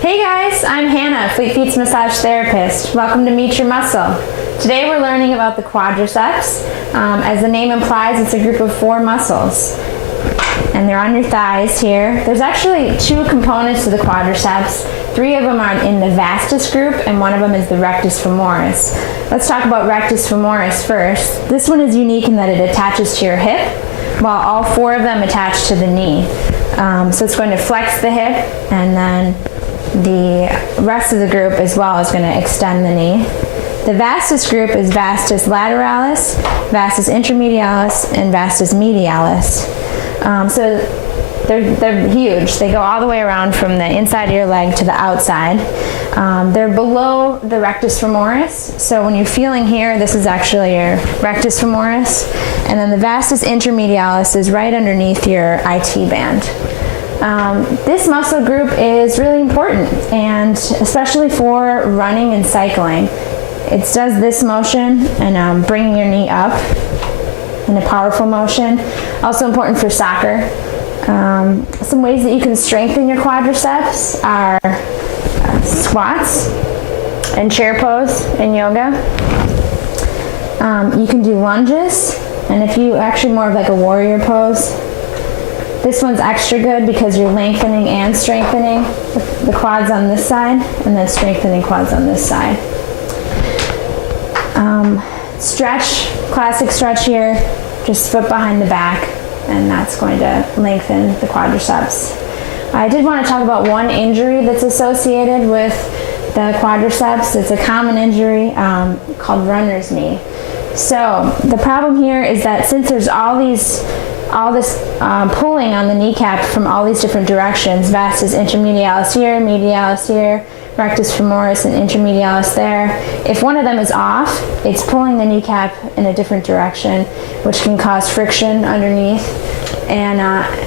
Hey guys, I'm Hannah, Fleet Feet's massage therapist. Welcome to Meet Your Muscle. Today we're learning about the quadriceps. As the name implies, it's a group of 4 muscles. And they're on your thighs here. There's actually 2 components to the quadriceps. 3 of them are in the vastus group and 1 of them is the rectus femoris. Let's talk about rectus femoris first. This one is unique in that it attaches to your hip, while all 4 of them attach to the knee. So it's going to flex the hip, and then the rest of the group as well is going to extend the knee. The vastus group is vastus lateralis, vastus intermedialis, and vastus medialis. So they're huge. They go all the way around from the inside of your leg to the outside. They're below the rectus femoris. So when you're feeling here, this is actually your rectus femoris. And then the vastus intermedialis is right underneath your IT band. This muscle group is really important, and especially for running and cycling. It does this motion and bringing your knee up in a powerful motion. Also important for soccer. Some ways that you can strengthen your quadriceps are squats and chair pose in yoga. You can do lunges, and if you actually more of like a warrior pose. This one's extra good because you're lengthening and strengthening the quads on this side, and then strengthening quads on this side. Stretch, classic stretch here, just foot behind the back, and that's going to lengthen the quadriceps. I did want to talk about one injury that's associated with the quadriceps. It's a common injury called runner's knee. So the problem here is that since there's all this pulling on the kneecap from all these different directions, vastus intermedialis here, medialis here, rectus femoris and intermedialis there. If one of them is off, it's pulling the kneecap in a different direction, which can cause friction underneath and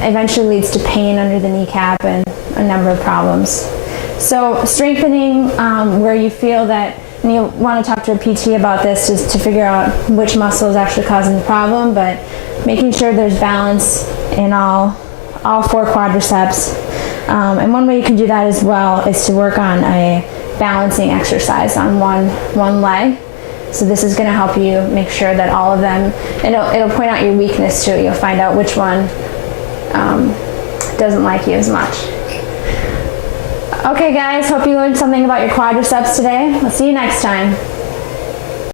eventually leads to pain under the kneecap and a number of problems. So strengthening where you feel that, and you want to talk to a PT about this just to figure out which muscle is actually causing the problem, but making sure there's balance in all 4 quadriceps. And one way you can do that as well is to work on a balancing exercise on one leg. So this is going to help you make sure that all of them, it'll point out your weakness too. You'll find out which one doesn't like you as much. Okay guys, hope you learned something about your quadriceps today. I'll see you next time.